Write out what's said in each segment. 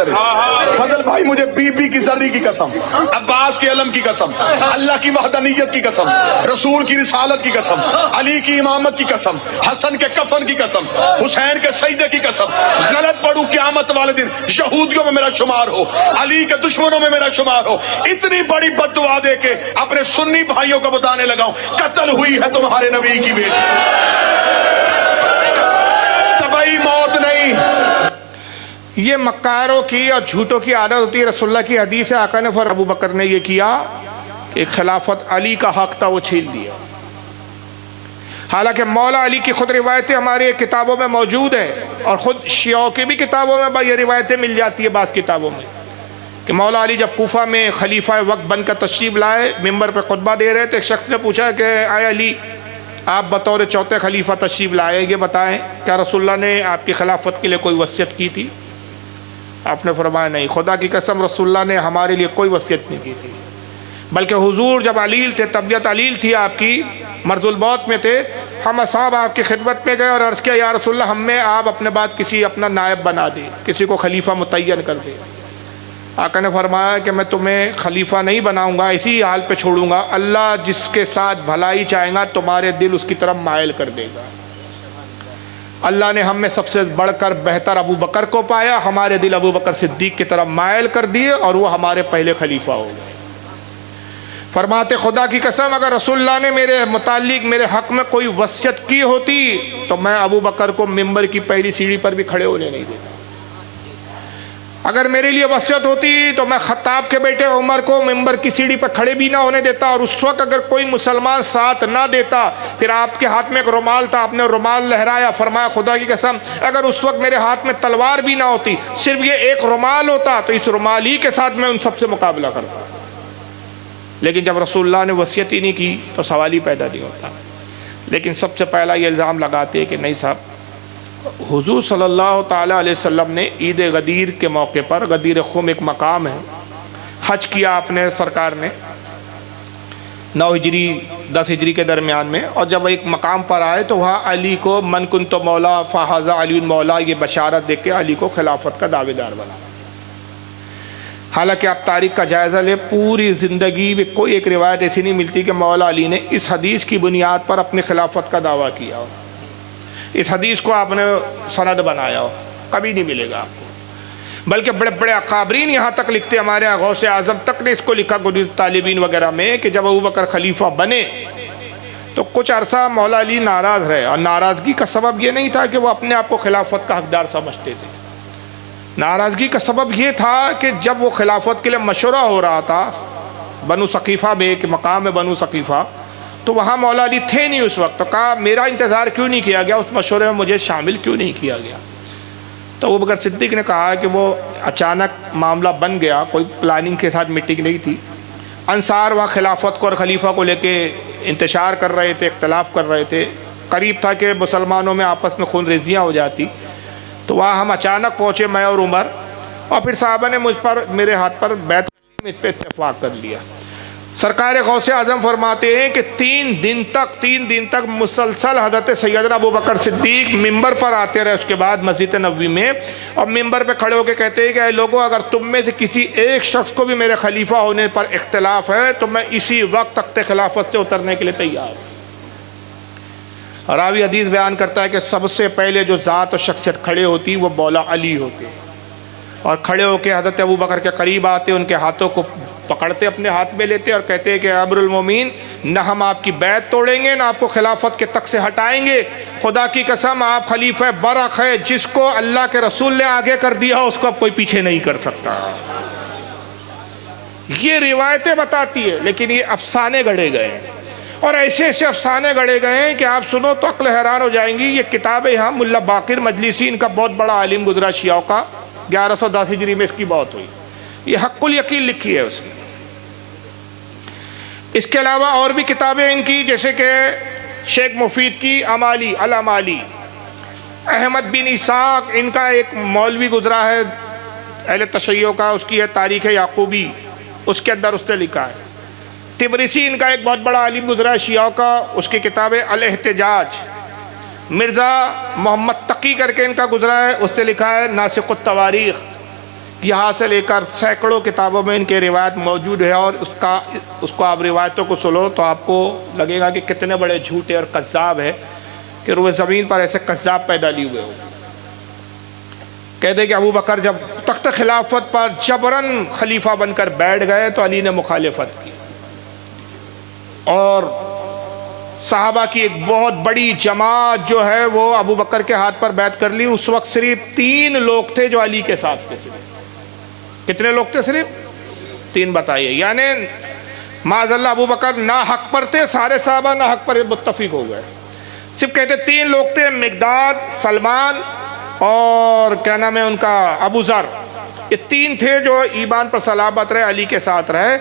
کرے. فضل بھائی مجھے بی بی کی ذری کی قسم، عباس کے علم کی قسم، اللہ کی وحدانیت کی قسم، رسول کی رسالت کی قسم، علی کی امامت کی قسم، حسن کے کفن کی قسم، حسین کے سجدے کی قسم، غلط پڑھوں قیامت والے دن یہودیوں میں میرا شمار ہو، علی کے دشمنوں میں میرا شمار ہو، اتنی بڑی بد دعا دے کے اپنے سنی بھائیوں کو بتانے لگاؤں قتل ہوئی ہے تمہارے نبی کی بیٹی، طبعی موت نہیں. یہ مکاروں کی اور جھوٹوں کی عادت ہوتی ہے. رسول اللہ کی حدیث ہے، آقا نے فرمایا ابو بکر نے یہ کیا کہ خلافت علی کا حق تھا وہ چھین لیا. حالانکہ مولا علی کی خود روایتیں ہماری کتابوں میں موجود ہیں، اور خود شیعوں کی بھی کتابوں میں یہ روایتیں مل جاتی ہیں بعض کتابوں میں، کہ مولا علی جب کوفہ میں خلیفہ وقت بن کر تشریف لائے، ممبر پہ خطبہ دے رہے تھے، ایک شخص نے پوچھا کہ اے علی آپ بطور چوتھے خلیفہ تشریف لائے، یہ بتائیں کیا رسول اللہ نے آپ کی خلافت کے لیے کوئی وصیت کی تھی؟ آپ نے فرمایا نہیں، خدا کی قسم رسول اللہ نے ہمارے لیے کوئی وصیت نہیں کی تھی، بلکہ حضور جب علیل تھے، طبیعت علیل تھی آپ کی، مرض الموت میں تھے، ہم اصحاب آپ کی خدمت میں گئے اور عرض کیا یا رسول اللہ ہم میں آپ اپنے بعد کسی اپنا نائب بنا دے، کسی کو خلیفہ متعین کر دے. آقا نے فرمایا کہ میں تمہیں خلیفہ نہیں بناؤں گا، اسی حال پہ چھوڑوں گا، اللہ جس کے ساتھ بھلائی چاہے گا تمہارے دل اس کی طرف مائل کر دے گا. اللہ نے ہم میں سب سے بڑھ کر بہتر ابو بکر کو پایا، ہمارے دل ابو بکر صدیق کی طرف مائل کر دیے اور وہ ہمارے پہلے خلیفہ ہو گئے. فرماتے خدا کی قسم اگر رسول اللہ نے میرے متعلق میرے حق میں کوئی وصیت کی ہوتی تو میں ابو بکر کو ممبر کی پہلی سیڑھی پر بھی کھڑے ہونے نہیں دیتا. اگر میرے لیے وصیت ہوتی تو میں خطاب کے بیٹے عمر کو ممبر کی سیڑھی پر کھڑے بھی نہ ہونے دیتا. اور اس وقت اگر کوئی مسلمان ساتھ نہ دیتا، پھر آپ کے ہاتھ میں ایک رومال تھا، آپ نے رومال لہرایا، فرمایا خدا کی قسم اگر اس وقت میرے ہاتھ میں تلوار بھی نہ ہوتی، صرف یہ ایک رومال ہوتا تو اس رومال ہی کے ساتھ میں ان سب سے مقابلہ کرتا. لیکن جب رسول اللہ نے وصیت ہی نہیں کی تو سوال ہی پیدا نہیں ہوتا. لیکن سب سے پہلا یہ الزام لگاتے ہیں کہ نہیں صاحب، حضور صلی اللہ تعالیٰ علیہ وسلم نے عید غدیر کے موقع پر، غدیر خم ایک مقام ہے، حج کیا آپ نے سرکار نے 9 ہجری 10 ہجری کے درمیان میں، اور جب ایک مقام پر آئے تو وہاں علی کو من کنت مولا فہذا علی مولا یہ بشارت دے کے علی کو خلافت کا دعوے دار بنا. حالانکہ آپ تاریخ کا جائزہ لیں، پوری زندگی میں کوئی ایک روایت ایسی نہیں ملتی کہ مولا علی نے اس حدیث کی بنیاد پر اپنی خلافت کا دعویٰ کیا ہو، اس حدیث کو آپ نے سند بنایا ہو، کبھی نہیں ملے گا آپ کو. بلکہ بڑے بڑے اکابرین یہاں تک لکھتے، ہمارے غوث اعظم تک نے اس کو لکھا طالبین وغیرہ میں، کہ جب ابو بکر خلیفہ بنے تو کچھ عرصہ مولا علی ناراض رہے، اور ناراضگی کا سبب یہ نہیں تھا کہ وہ اپنے آپ کو خلافت کا حقدار سمجھتے تھے. ناراضگی کا سبب یہ تھا کہ جب وہ خلافت کے لیے مشورہ ہو رہا تھا بنو ثقیفہ میں، ایک مقام ہے بنو ثقیفہ، تو وہاں مولا علی تھے نہیں اس وقت. تو کہا میرا انتظار کیوں نہیں کیا گیا، اس مشورے میں مجھے شامل کیوں نہیں کیا گیا. تو ابو بکر صدیق نے کہا کہ وہ اچانک معاملہ بن گیا، کوئی پلاننگ کے ساتھ میٹنگ نہیں تھی. انصار وہاں خلافت کو اور خلیفہ کو لے کے انتشار کر رہے تھے، اختلاف کر رہے تھے، قریب تھا کہ مسلمانوں میں آپس میں خون ریزیاں ہو جاتی. تو وہاں ہم اچانک پہنچے میں اور عمر، اور پھر صحابہ نے مجھ پر میرے ہاتھ پر بیعت میں اس پہ اتفاق کر لیا. سرکار غوث اعظم فرماتے ہیں کہ 3 دن تک مسلسل حضرت سیدنا ابو بکر صدیق ممبر پر آتے رہے، اس کے بعد مسجد نبوی میں، اور ممبر پہ کھڑے ہو کے کہتے ہیں کہ اے لوگوں اگر تم میں سے کسی ایک شخص کو بھی میرے خلیفہ ہونے پر اختلاف ہے تو میں اسی وقت تخت خلافت سے اترنے کے لیے تیار ہوں. راوی حدیث بیان کرتا ہے کہ سب سے پہلے جو ذات و شخصیت کھڑے ہوتی وہ مولا علی ہوتے، اور کھڑے ہو کے حضرت ابو بکر کے قریب آتے، ان کے ہاتھوں کو پکڑتے، اپنے ہاتھ میں لیتے اور کہتے کہ امیر المومنین نہ ہم آپ کی بیعت توڑیں گے، نہ آپ کو خلافت کے تخت سے ہٹائیں گے. خدا کی قسم آپ خلیفہ برحق ہے، جس کو اللہ کے رسول نے آگے کر دیا اس کو اب کوئی پیچھے نہیں کر سکتا. یہ روایتیں بتاتی ہے، لیکن یہ افسانے گڑھے گئے ہیں، اور ایسے ایسے افسانے گڑھے گئے ہیں کہ آپ سنو تو عقل حیران ہو جائیں گی. یہ کتاب ہے، یہاں ملا باقر مجلسی ان کا بہت بڑا عالم گزرا شیعوں کا، 1110 ہجری میں اس کی موت ہوئی. یہ حق الیقین لکھی ہے اس نے. اس کے علاوہ اور بھی کتابیں ان کی، جیسے کہ شیخ مفید کی امالی الامالی، احمد بن اسحاق ان کا ایک مولوی گزرا ہے اہل تشیع کا، اس کی ہے تاریخ یعقوبی، اس کے اندر اس نے لکھا ہے. تبریسی ان کا ایک بہت بڑا عالم گزرا ہے شیعوں کا، اس کی کتاب ہے الاحتجاج. مرزا محمد تقی کر کے ان کا گزرا ہے، اس نے لکھا ہے ناسخ التواریخ. یہاں سے لے کر سینکڑوں کتابوں میں ان کے روایت موجود ہے، اور اس کو آپ روایتوں کو سنو تو آپ کو لگے گا کہ کتنے بڑے جھوٹے اور کذاب ہے کہ روئے زمین پر ایسے کذاب پیدا لیے ہوئے ہو۔ کہتے ہیں کہ ابو بکر جب تخت خلافت پر جبراً خلیفہ بن کر بیٹھ گئے تو علی نے مخالفت کی، اور صحابہ کی ایک بہت بڑی جماعت جو ہے وہ ابو بکر کے ہاتھ پر بیعت کر لی۔ اس وقت صرف 3 لوگ تھے جو علی کے ساتھ تھے۔ کتنے لوگ تھے؟ صرف 3۔ بتائیے، یعنی معاذ اللہ ابو بکر نا حق پر تھے، سارے صحابہ نا حق پر متفق ہو گئے۔ صرف کہتے 3 لوگ تھے، مقداد، سلمان اور کیا نام ہے ان کا، ابو ذر۔ یہ 3 تھے جو ایمان پر سلامت رہے، علی کے ساتھ رہے۔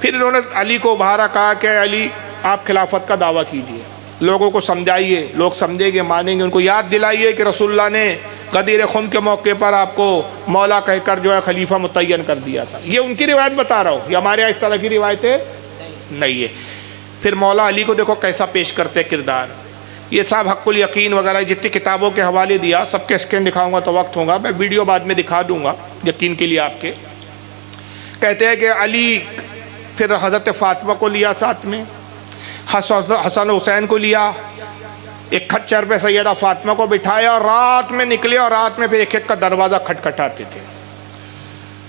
پھر انہوں نے علی کو ابھارا، کہا کہ علی آپ خلافت کا دعویٰ کیجئے، لوگوں کو سمجھائیے، لوگ سمجھیں گے، مانیں گے۔ ان کو یاد دلائیے کہ رسول اللہ نے غدیر خم کے موقع پر آپ کو مولا کہہ کر جو ہے خلیفہ متعین کر دیا تھا۔ یہ ان کی روایت بتا رہا ہوں، یہ ہمارے یہاں اس طرح کی روایتیں نہیں ہے۔ پھر مولا علی کو دیکھو کیسا پیش کرتے کردار۔ یہ صاحب حق الیقین وغیرہ جتنی کتابوں کے حوالے دیا، سب کے اسکین دکھاؤں گا تو وقت ہوگا، میں ویڈیو بعد میں دکھا دوں گا یقین کے لیے آپ کے۔ کہتے ہیں کہ علی پھر حضرت فاطمہ کو لیا ساتھ میں، حسن حسین کو لیا، ایک کھچر پہ سیدہ فاطمہ کو بٹھایا، اور رات میں نکلے، اور رات میں پھر ایک ایک کا دروازہ کھٹکھٹاتے تھے۔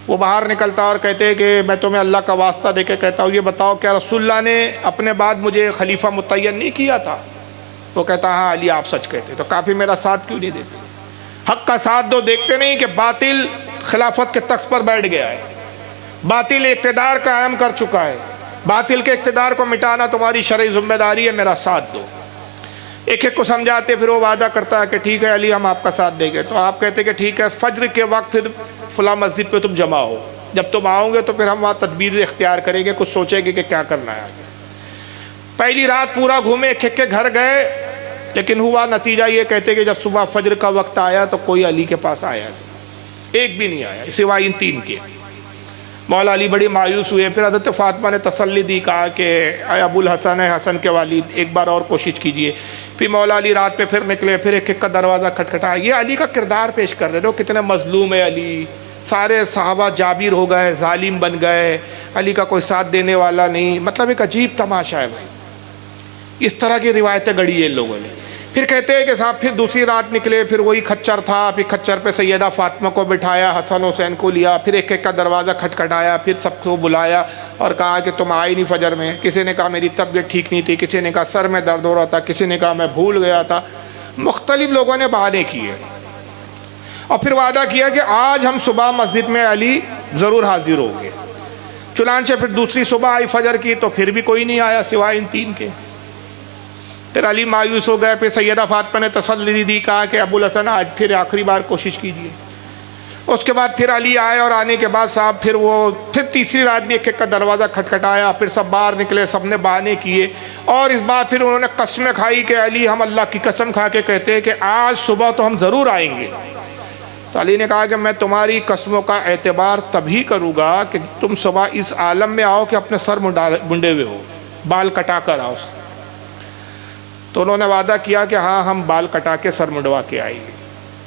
وہ باہر نکلتا اور کہتے ہیں کہ میں تمہیں اللہ کا واسطہ دے کے کہتا ہوں، یہ بتاؤ کیا رسول اللہ نے اپنے بعد مجھے خلیفہ متعین نہیں کیا تھا؟ وہ کہتا ہاں علی آپ سچ کہتے، تو کافی میرا ساتھ کیوں نہیں دیتے؟ حق کا ساتھ دو، دیکھتے نہیں کہ باطل خلافت کے تخت پر بیٹھ گیا ہے، باطل اقتدار قائم کر چکا ہے، باطل کے اقتدار کو مٹانا تمہاری شرعی ذمہ داری ہے، میرا ساتھ دو۔ ایک ایک کو سمجھاتے، پھر وہ وعدہ کرتا ہے کہ ٹھیک ہے علی ہم آپ کا ساتھ دیں گے۔ تو آپ کہتے کہ ٹھیک ہے، فجر کے وقت پھر فلاں مسجد پہ تم جمع ہو، جب تم آؤ گے تو پھر ہم وہاں تدبیر اختیار کریں گے، کچھ سوچیں گے کہ کیا کرنا ہے۔ پہلی رات پورا گھومے، ایک ایک کے گھر گئے، لیکن ہوا نتیجہ یہ، کہتے کہ جب صبح فجر کا وقت آیا تو کوئی علی کے پاس آیا نہیں، ایک بھی نہیں آیا سوائے ان 3 کے۔ مولا علی بڑی مایوس ہوئے۔ پھر حضرت فاطمہ نے تسلی دی، کہا کہ اے ابو الحسن ہے، حسن کے والد، ایک بار اور کوشش کیجئے۔ پھر مولا علی رات پہ پھر نکلے، پھر ایک ایک کا دروازہ کھٹکھٹایا۔ یہ علی کا کردار پیش کر رہے تھے، کتنے مظلوم ہے علی، سارے صحابہ جابر ہو گئے، ظالم بن گئے، علی کا کوئی ساتھ دینے والا نہیں۔ مطلب ایک عجیب تماشا ہے بھائی، اس طرح کی روایتیں گڑھی ہے ان لوگوں نے۔ پھر کہتے ہیں کہ صاحب پھر دوسری رات نکلے، پھر وہی کھچر تھا، پھر کھچر پہ سیدہ فاطمہ کو بٹھایا، حسن حسین کو لیا، پھر ایک ایک کا دروازہ کھٹکھٹایا، پھر سب کو بلایا اور کہا کہ تم آئے نہیں فجر میں۔ کسی نے کہا میری طبیعت ٹھیک نہیں تھی، کسی نے کہا سر میں درد ہو رہا تھا، کسی نے کہا میں بھول گیا تھا۔ مختلف لوگوں نے بہانے کیے، اور پھر وعدہ کیا کہ آج ہم صبح مسجد میں علی ضرور حاضر ہوں گے۔ چنانچہ پھر دوسری صبح آئی فجر کی، تو پھر بھی کوئی نہیں آیا سوائے ان 3 کے۔ پھر علی مایوس ہو گئے۔ پھر سیدہ فاطمہ نے تسلی دی، کہا کہ ابو الحسن آج پھر آخری بار کوشش کیجیے۔ اس کے بعد پھر علی آئے، اور آنے کے بعد صاحب پھر تیسری رات بھی ایک ایک کا دروازہ کھٹکھٹایا، پھر سب باہر نکلے، سب نے بہانے کیے، اور اس بار پھر انہوں نے قسمیں کھائی کہ علی ہم اللہ کی قسم کھا کے کہتے ہیں کہ آج صبح تو ہم ضرور آئیں گے۔ تو علی نے کہا کہ میں تمہاری قسموں کا اعتبار تبھی کروں گا کہ تم صبح اس عالم میں آؤ کہ اپنے سر منڈے ہوئے ہو، بال کٹا کر آؤ۔ تو انہوں نے وعدہ کیا کہ ہاں ہم بال کٹا کے سر منڈوا کے آئیں گے۔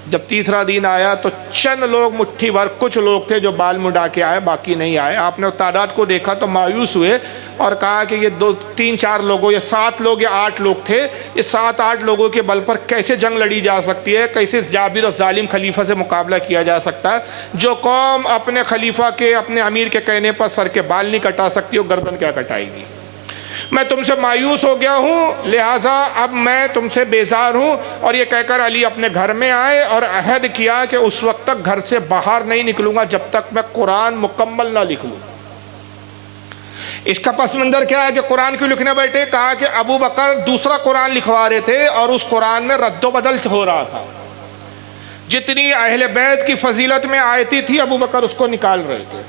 جب تیسرا دن آیا تو چند لوگ، مٹھی بھر کچھ لوگ تھے جو بال منڈا کے آئے، باقی نہیں آئے۔ آپ نے تعداد کو دیکھا تو مایوس ہوئے، اور کہا کہ یہ 2-3-4 لوگوں، یہ 7 لوگ یا 8 لوگ تھے، یہ 7-8 لوگوں کے بل پر کیسے جنگ لڑی جا سکتی ہے، کیسے اس جابر اور ظالم خلیفہ سے مقابلہ کیا جا سکتا ہے؟ جو قوم اپنے خلیفہ کے، اپنے امیر کے کہنے پر سر کے بال نہیں کٹا سکتی، وہ گردن کیا کٹائے گی؟ میں تم سے مایوس ہو گیا ہوں، لہٰذا اب میں تم سے بیزار ہوں۔ اور یہ کہہ کر علی اپنے گھر میں آئے اور عہد کیا کہ اس وقت تک گھر سے باہر نہیں نکلوں گا جب تک میں قرآن مکمل نہ لکھ لوں۔ اس کا پس منظر کیا ہے کہ قرآن کیوں لکھنے بیٹھے؟ کہا کہ ابو بکر دوسرا قرآن لکھوا رہے تھے، اور اس قرآن میں رد و بدل ہو رہا تھا۔ جتنی اہل بیت کی فضیلت میں آیتی تھی، ابو بکر اس کو نکال رہے تھے۔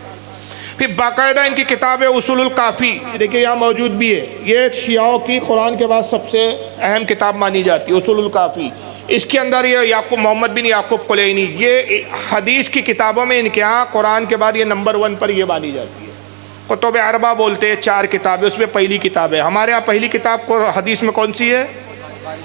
پھر باقاعدہ ان کی کتاب اصول الکافی، دیکھیے یہاں موجود بھی ہے، یہ شیعوں کی قرآن کے بعد سب سے اہم کتاب مانی جاتی ہے، اصول الکافی۔ اس کے اندر یہ محمد بن یعقوب کلینی، یہ حدیث کی کتابوں میں ان کے ہاں قرآن کے بعد یہ نمبر 1 پر یہ مانی جاتی ہے۔ کتب اربعہ بولتے ہیں، 4 کتابیں، اس میں پہلی کتاب ہے۔ ہمارے ہاں پہلی کتاب کو حدیث میں کون سی ہے؟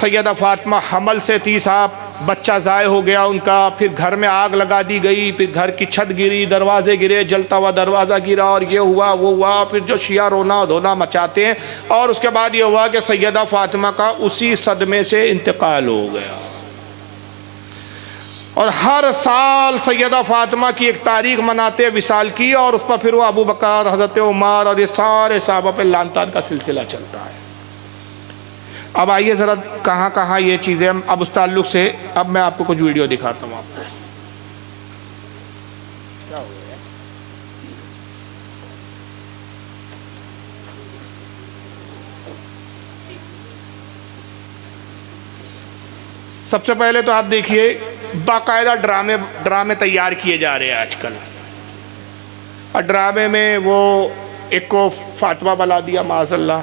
سیدہ فاطمہ حمل سے تھی صاحب، بچہ ضائع ہو گیا ان کا، پھر گھر میں آگ لگا دی گئی، پھر گھر کی چھت گری، دروازے گرے، جلتا ہوا دروازہ گرا، اور یہ ہوا وہ ہوا، پھر جو شیعہ رونا دھونا مچاتے ہیں، اور اس کے بعد یہ ہوا کہ سیدہ فاطمہ کا اسی صدمے سے انتقال ہو گیا۔ اور ہر سال سیدہ فاطمہ کی ایک تاریخ مناتے ہیں وصال کی، اور اس پر پھر وہ ابو بکر، حضرت عمر اور یہ سارے صحابہ پہ لعن طعن کا سلسلہ چلتا ہے۔ اب آئیے ذرا کہاں کہاں یہ چیزیں، اب اس تعلق سے اب میں آپ کو کچھ ویڈیو دکھاتا ہوں آپ کو۔ سب سے پہلے تو آپ دیکھیے باقاعدہ ڈرامے تیار کیے جا رہے ہیں آج کل، اور ڈرامے میں وہ ایک کو فاطمہ بنا دیا معاذ اللہ،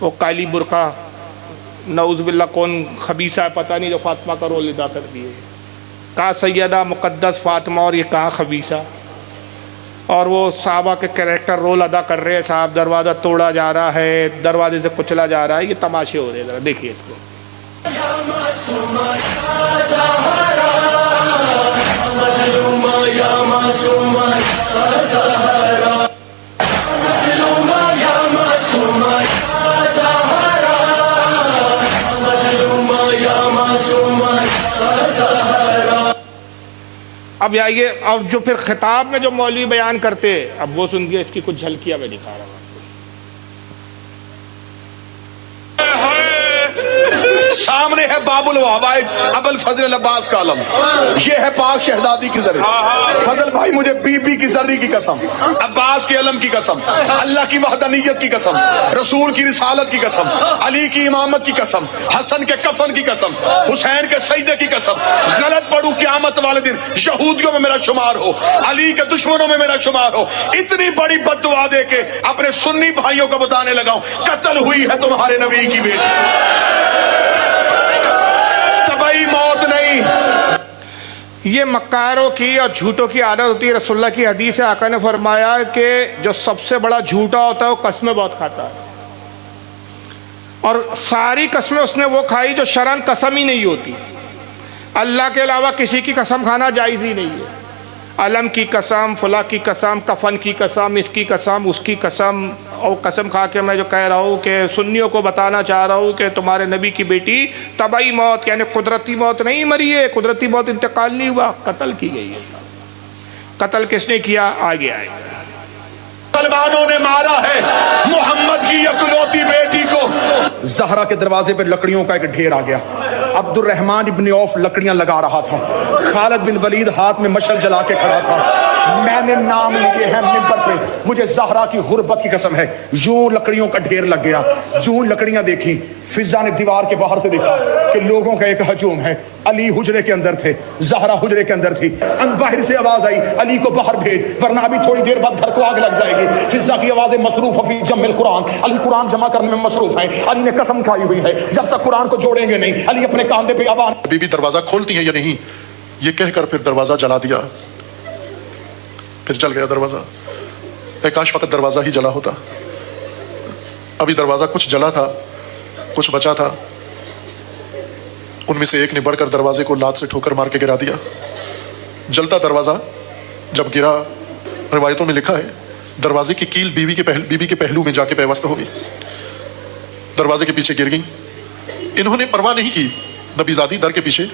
وہ کالی برقع، نعوذ باللہ کون خبیثہ ہے پتہ نہیں جو فاطمہ کا رول ادا کر دیے، کہاں سیدہ مقدس فاطمہ اور یہ کہاں خبیثہ، اور وہ صحابہ کے کریکٹر رول ادا کر رہے ہیں صاحب، دروازہ توڑا جا رہا ہے، دروازے سے کچلا جا رہا ہے، یہ تماشے ہو رہے ہیں، ذرا دیکھیے اس کو۔ اب آئیے، اور جو پھر خطاب میں جو مولوی بیان کرتے، اب وہ سنیے، اس کی کچھ جھلکیاں میں دکھا رہا ہوں۔ سامنے ہے باب الوہوائد ابو الفضل العباس کا علم، یہ ہے پاک شہزادی کی زرعی، فضل بھائی مجھے بی بی کی زرعی کی قسم، عباس کے علم کی قسم، اللہ کی وحدانیت کی قسم، رسول کی رسالت کی قسم، علی کی امامت کی قسم، حسن کے کفن کی قسم، حسین کے سجدے کی قسم، غلط پڑھوں قیامت والے دن یہودیوں میں میرا شمار ہو، علی کے دشمنوں میں میرا شمار ہو، اتنی بڑی بد دعا دے کے اپنے سنی بھائیوں کو بتانے لگا ہوں قتل ہوئی ہے تمہارے نبی کی بیٹی، موت نہیں۔ یہ مکاروں کی اور جھوٹوں کی عادت ہوتی ہے۔ رسول اللہ کی حدیث ہے، آقا نے فرمایا کہ جو سب سے بڑا جھوٹا ہوتا ہے وہ قسمیں بہت کھاتا ہے، اور ساری قسمیں اس نے وہ کھائی جو شرعاً قسم ہی نہیں ہوتی۔ اللہ کے علاوہ کسی کی قسم کھانا جائز ہی نہیں ہے، علم کی قسم، فلاں کی قسم، کفن کی قسم، اس کی قسم، اس کی قسم، اور قسم کھا کے میں جو کہہ رہا ہوں کہ سنیوں کو بتانا چاہ رہا ہوں کہ تمہارے نبی کی بیٹی طبعی موت، یعنی قدرتی موت نہیں مری ہے، قدرتی موت انتقال نہیں ہوا، قتل کی گئی ہے۔ قتل کس نے کیا؟ آگے آئے گا۔ مسلمانوں نے مارا ہے محمد کی اکلوتی بیٹی کو۔ زہرا کے دروازے پر لکڑیوں کا ایک ڈھیر آ گیا، عبد الرحمن ابن عوف لکڑیاں لگا رہا تھا، خالد بن ولید ہاتھ میں مشعل جلا کے کھڑا تھا۔ میں نے نام لیے ہیں منبر پہ، مجھے زہرا کی غربت کی قسم ہے، یوں لکڑیوں کا ڈھیر لگ گیا، یوں لکڑیاں دیکھی، فضا نے دیوار کے باہر سے دیکھا کہ لوگوں کا ایک ہجوم ہے، علی حجرے کے اندر تھے، زہرا حجرے کے اندر تھی، باہر سے آواز آئی علی کو باہر بھیج ورنہ ابھی تھوڑی دیر بعد گھر کو آگ لگ جائے گی۔ فضا کی آواز مصروف فی جمع القرآن، علی قرآن جمع کرنے میں مصروف ہیں، علی نے قسم کھائی ہوئی ہے جب تک قرآن کو جوڑیں گے نہیں، علی اپنے کاندھے پہ آواز، بی بی دروازہ کھولتی ہیں یا نہیں یہ کہہ کر پھر دروازہ جلا دیا، پھر جل گیا دروازہ۔ کاش فقط دروازہ ہی جلا ہوتا، ابھی دروازہ کچھ جلا تھا، کچھ بچا تھا، ان میں سے ایک نے بڑھ کر دروازے کو لات سے ٹھوکر مار کے گرا دیا۔ جلتا دروازہ جب گرا، روایتوں میں لکھا ہے دروازے کی کیل بیوی کے پہلو میں جا کے پیوست ہو گئی، دروازے کے پیچھے گر گئی۔ انہوں نے پرواہ نہیں کی، نبی زادی در کے پیچھے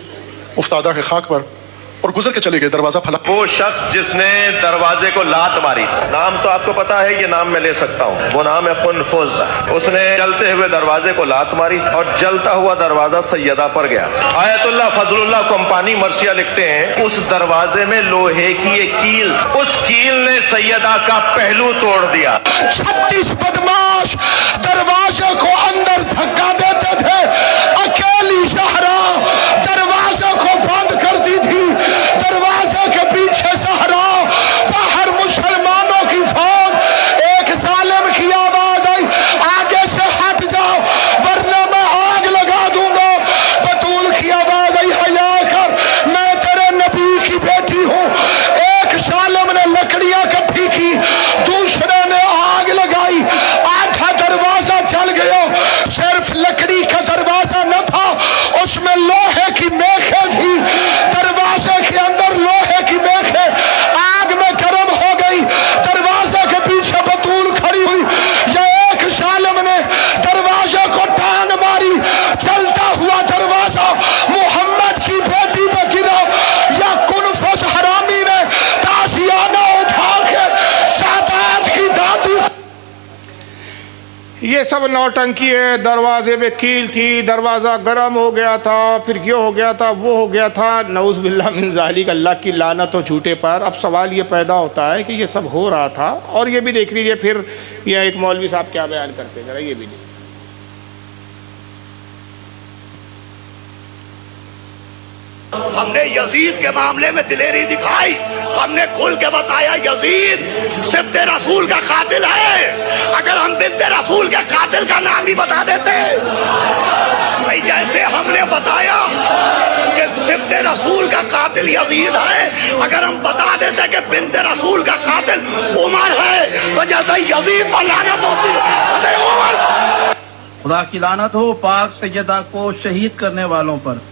افتادہ ہے خاک پر، اور گزر کے چلے گئے، دروازہ پھلا۔ وہ شخص جس نے دروازے کو لات ماری، نام تو آپ کو پتا ہے، یہ نام میں لے سکتا ہوں، وہ نام ہے قنفذ۔ اس نے جلتے ہوئے دروازے کو لات ماری اور جلتا ہوا دروازہ سیدہ پر گیا۔ آیت اللہ فضل اللہ کمپانی مرثیہ لکھتے ہیں اس دروازے میں لوہے کی ایک کیل، اس کیل نے سیدہ کا پہلو توڑ دیا۔ 36 بدماش دروازے کو اندر دھکا دیتے تھے، اکیلی زہرا دروازے کو بند کر دی تھی، دروازے کے پیچھے زہرا، باہر مسلمانوں کی فوج، ایک ظالم کی آواز آئی آگے سے ہٹ جاؤ ورنہ میں آگ لگا دوں گا۔ بطول کی آواز آئی حیا کر، میں تیرے نبی کی بیٹی ہوں۔ ایک ظالم نے لکڑیاں کٹھی کی، دوسرے نے آگ لگائی، آدھا دروازہ چل گیا، صرف لکڑی یہ سب نوٹنکی ہے، دروازے میں کیل تھی، دروازہ گرم ہو گیا تھا، پھر یہ ہو گیا تھا، وہ ہو گیا تھا، نعوذ باللہ من ذالک، اللہ کی لعنت ہو جھوٹے پر۔ اب سوال یہ پیدا ہوتا ہے کہ یہ سب ہو رہا تھا، اور یہ بھی دیکھ لیجئے پھر یہ ایک مولوی صاحب کیا بیان کرتے ہیں، ذرا یہ بھی دیکھ۔ ہم نے یزید کے معاملے میں دلیری دکھائی، ہم نے کھل کے بتایا یزید سبط رسول کا قاتل ہے۔ اگر ہم بنت رسول کے قاتل کا نام بھی بتا دیتے، بھائی جیسے ہم نے بتایا کہ سبط رسول کا قاتل یزید ہے، اگر ہم بتا دیتے کہ بنت رسول کا قاتل عمر ہے، تو جیسے یزید پر لعنت ہوتی ہے عمر۔ خدا کی لعنت ہو پاک سیدہ کو شہید کرنے والوں پر،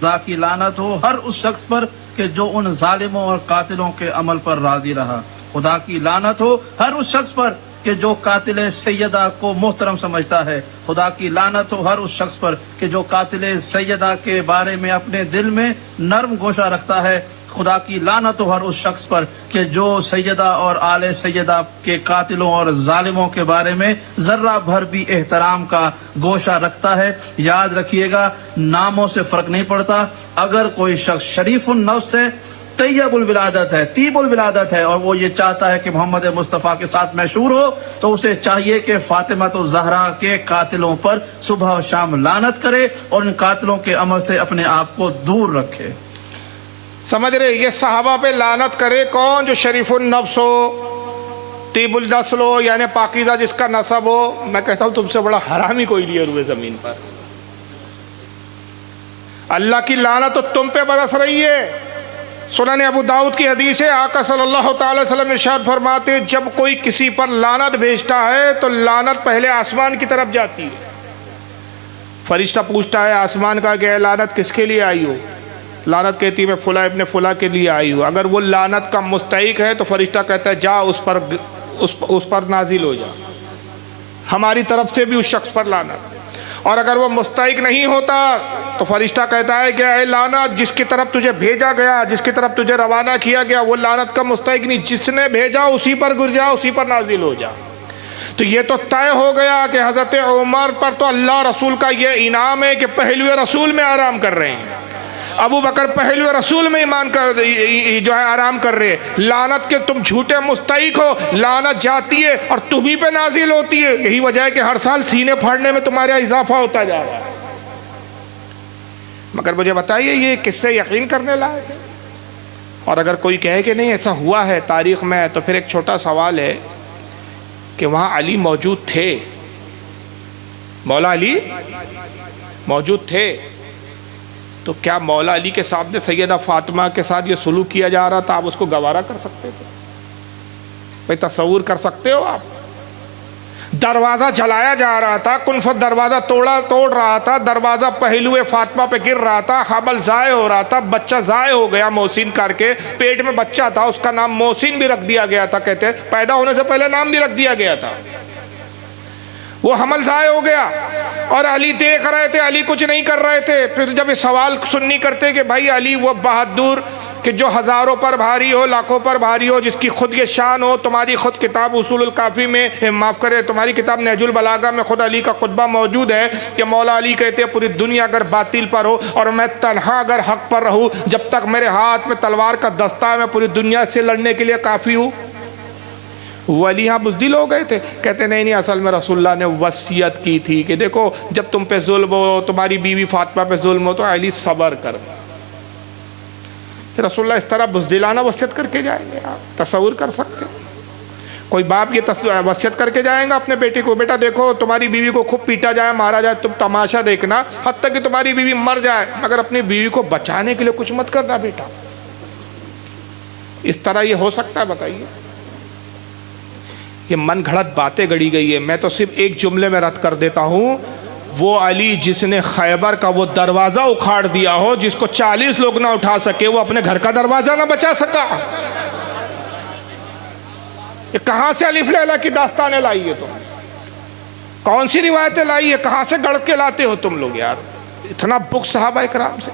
خدا کی لعنت ہو ہر اس شخص پر کہ جو ان ظالموں اور قاتلوں کے عمل پر راضی رہا، خدا کی لعنت ہو ہر اس شخص پر کہ جو قاتل سیدہ کو محترم سمجھتا ہے، خدا کی لعنت ہو ہر اس شخص پر کہ جو قاتل سیدہ کے بارے میں اپنے دل میں نرم گوشہ رکھتا ہے، خدا کی لعنت ہو ہر اس شخص پر کہ جو سیدہ اور آل سیدہ کے قاتلوں اور ظالموں کے بارے میں ذرہ بھر بھی احترام کا گوشہ رکھتا ہے۔ یاد رکھیے گا، ناموں سے فرق نہیں پڑتا۔ اگر کوئی شخص شریف النفس ہے، طیب الولادت ہے، طیب الولادت ہے، اور وہ یہ چاہتا ہے کہ محمد مصطفیٰ کے ساتھ مشہور ہو، تو اسے چاہیے کہ فاطمہ الزہرا کے قاتلوں پر صبح و شام لعنت کرے اور ان قاتلوں کے عمل سے اپنے آپ کو دور رکھے۔ سمجھ رہے؟ یہ صحابہ پہ لعنت کرے کون؟ جو شریف النفس ہو، طیب النسل ہو، یعنی پاکیزہ جس کا نسب ہو۔ میں کہتا ہوں تم سے بڑا حرامی کوئی نہیں ہے روئے زمین پر۔ اللہ کی لعنت تو تم پہ برس رہی ہے۔ سنن ابو داؤد کی حدیث ہے، آقا صلی اللہ تعالی وسلم ارشاد فرماتے ہیں جب کوئی کسی پر لعنت بھیجتا ہے تو لعنت پہلے آسمان کی طرف جاتی ہے۔ فرشتہ پوچھتا ہے آسمان کا کہ اے لعنت کس کے لیے آئی ہو؟ لعنت کہتی ہے میں فلاں ابن فلاں کے لیے آئی ہوں۔ اگر وہ لعنت کا مستحق ہے تو فرشتہ کہتا ہے جا اس پر نازل ہو جا، ہماری طرف سے بھی اس شخص پر لعنت۔ اور اگر وہ مستحق نہیں ہوتا تو فرشتہ کہتا ہے کہ اے لعنت جس کی طرف تجھے بھیجا گیا، جس کی طرف تجھے روانہ کیا گیا، وہ لعنت کا مستحق نہیں، جس نے بھیجا اسی پر گر جا، اسی پر نازل ہو جا۔ تو یہ تو طے ہو گیا کہ حضرت عمر پر تو اللہ رسول کا یہ انعام ہے کہ پہلوے رسول میں آرام کر رہے ہیں، ابو بکر پہلوے رسول میں ایمان جو ہے آرام کر رہے ہیں۔ لعنت کے تم جھوٹے مستحق ہو، لعنت جاتی ہے اور تمہیں پہ نازل ہوتی ہے۔ یہی وجہ ہے کہ ہر سال سینے پھاڑنے میں تمہارا اضافہ ہوتا جا رہا ہے۔ مگر مجھے بتائیے یہ کس سے یقین کرنے لائق ہے؟ اور اگر کوئی کہے کہ نہیں ایسا ہوا ہے تاریخ میں، تو پھر ایک چھوٹا سوال ہے کہ وہاں علی موجود تھے، مولا علی موجود تھے، تو کیا مولا علی کے سامنے سیدہ فاطمہ کے ساتھ یہ سلوک کیا جا رہا تھا آپ اس کو گوارا کر سکتے تھے؟ بھئی تصور کر سکتے ہو آپ؟ دروازہ جلایا جا رہا تھا، کنفت دروازہ توڑ رہا تھا، دروازہ پہلوے فاطمہ پہ گر رہا تھا، حمل ضائع ہو رہا تھا، بچہ ضائع ہو گیا محسن کر کے، پیٹ میں بچہ تھا، اس کا نام محسن بھی رکھ دیا گیا تھا، کہتے پیدا ہونے سے پہلے نام بھی رکھ دیا گیا تھا، وہ حمل ضائع ہو گیا اور علی دیکھ رہے تھے، علی کچھ نہیں کر رہے تھے۔ پھر جب یہ سوال سننی کرتے کہ بھائی علی وہ بہادر کہ جو ہزاروں پر بھاری ہو، لاکھوں پر بھاری ہو، جس کی خود یہ شان ہو، تمہاری خود کتاب اصول الکافی میں، معاف کرے تمہاری کتاب نہج البلاغہ میں خود علی کا خطبہ موجود ہے کہ مولا علی کہتے ہیں پوری دنیا اگر باطل پر ہو اور میں تنہا اگر حق پر رہوں، جب تک میرے ہاتھ میں تلوار کا دستہ ہے میں پوری دنیا سے لڑنے کے لیے کافی ہوں۔ وہ علی یہاں بزدل ہو گئے تھے، کہتے نہیں اصل میں رسول اللہ نے وصیت کی تھی کہ دیکھو جب تم پہ ظلم ہو، تمہاری بیوی فاطمہ پہ ظلم ہو تو علی صبر کر۔ رسول اللہ اس طرح بزدلانہ وصیت کر کے جائیں گے؟ آپ تصور کر سکتے ہیں؟ کوئی باپ یہ وصیت کر کے جائیں گا اپنے بیٹے کو بیٹا دیکھو تمہاری بیوی کو خوب پیٹا جائے، مارا جائے، تم تماشا دیکھنا حتیٰ کہ تمہاری بیوی مر جائے، مگر اپنی بیوی کو بچانے کے لیے کچھ مت کرنا بیٹا۔ اس طرح یہ ہو سکتا ہے؟ بتائیے۔ یہ من گھڑت باتیں گڑی گئی ہے۔ میں تو صرف ایک جملے میں رد کر دیتا ہوں، وہ علی جس نے خیبر کا وہ دروازہ اکھاڑ دیا ہو جس کو 40 لوگ نہ اٹھا سکے، وہ اپنے گھر کا دروازہ نہ بچا سکا۔ یہ کہاں سے الف لیلا کی داستانیں لائی ہے تم؟ کون سی روایتیں لائی ہے؟ کہاں سے گڑھ کے لاتے ہو تم لوگ یار؟ اتنا بغض صحابہ اکرام سے۔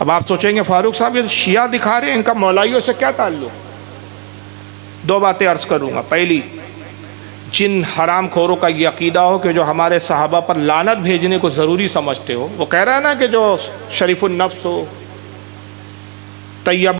اب آپ سوچیں گے فاروق صاحب یہ شیعہ دکھا رہے ہیں، ان کا مولائیوں سے کیا تعلق؟ دو باتیں عرض کروں گا۔ پہلی، جن حرام خوروں کا یہ عقیدہ ہو کہ جو ہمارے صحابہ پر لعنت بھیجنے کو ضروری سمجھتے ہو. وہ کہہ رہا ہے نا کہ جو شریف النفس ہو، طیب